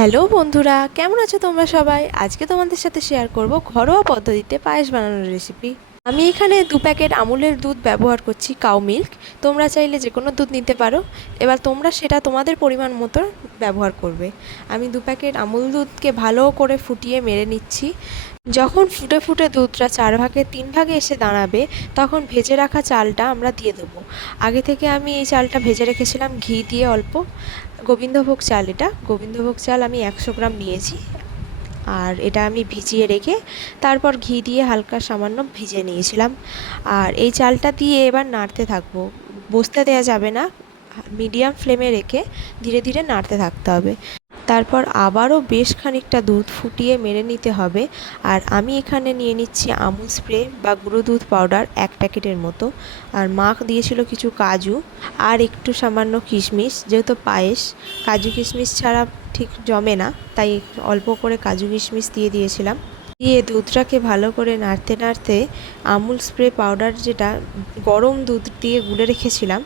Hello বন্ধুরা, কেমন আছো তোমরা সবাই? আজকে তোমাদের সাথে শেয়ার করব ঘরোয়া পদ্ধতিতে পায়েস বানানোর রেসিপি। আমি এখানে 2 প্যাকেট আমুলের দুধ ব্যবহার করছি, কাউ মিল্ক। তোমরা চাইলে যে কোনো দুধ নিতে পারো। এবার তোমরা সেটা তোমাদের পরিমাণ মতো ব্যবহার করবে। আমি 2 প্যাকেট আমুল দুধকে ভালো করে ফুটিয়ে মেরে নিচ্ছি। যখন ফুটে ফুটে দুধটা 4 ভাগে 3 ভাগে এসে দাঁড়াবে, তখন ভেজে রাখা চালটা আমরা দিয়ে দেবো। আগে থেকে আমি এই চালটা ভেজে রেখেছিলাম ঘি দিয়ে অল্প। গোবিন্দভোগ চাল, এটা গোবিন্দভোগ চাল আমি 100 গ্রাম নিয়েছি। আর এটা আমি ভিজিয়ে রেখে তারপর ঘি দিয়ে হালকা সামান্য ভিজে নিয়েছিলাম। আর এই চালটা দিয়ে এবার নাড়তে থাকবো, বসতে দেওয়া যাবে না, মিডিয়াম ফ্লেমে রেখে ধীরে ধীরে নাড়তে থাকতে হবে। তারপর আবারও বেশ খানিকটা দুধ ফুটিয়ে মেরে নিতে হবে। আর আমি এখানে নিয়ে নিচ্ছি আমুল স্প্রে বা গুঁড়ো দুধ পাউডার 1 প্যাকেটের মতো। আর মাখ দিয়েছিল কিছু কাজু আর একটু সামান্য কিশমিশ, যেহেতু পায়েস কাজু কিশমিশ ছাড়া ঠিক জমে না, তাই অল্প করে কাজু কিশমিশ দিয়ে দিয়েছিলাম। দিয়ে দুধটাকে ভালো করে নাড়তে নাড়তে আমুল স্প্রে পাউডার, যেটা গরম দুধ দিয়ে গুলে রেখেছিলাম,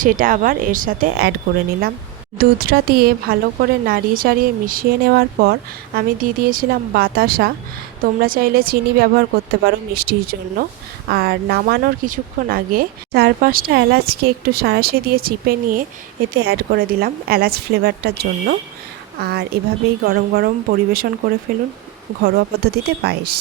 সেটা আবার এর সাথে অ্যাড করে নিলাম। দুধটা দিয়ে ভালো করে নাড়িয়ে চাড়িয়ে মিশিয়ে নেওয়ার পর আমি দিয়ে দিয়েছিলাম বাতাসা। তোমরা চাইলে চিনি ব্যবহার করতে পারো মিষ্টির জন্য। আর নামানোর কিছুক্ষণ আগে 4-5টা এলাচকে একটু সাঁড়াশে দিয়ে চিপে নিয়ে এতে অ্যাড করে দিলাম এলাচ ফ্লেভারটার জন্য। আর এভাবেই গরম গরম পরিবেশন করে ফেলুন ঘরোয়া পদ্ধতিতে পায়েস।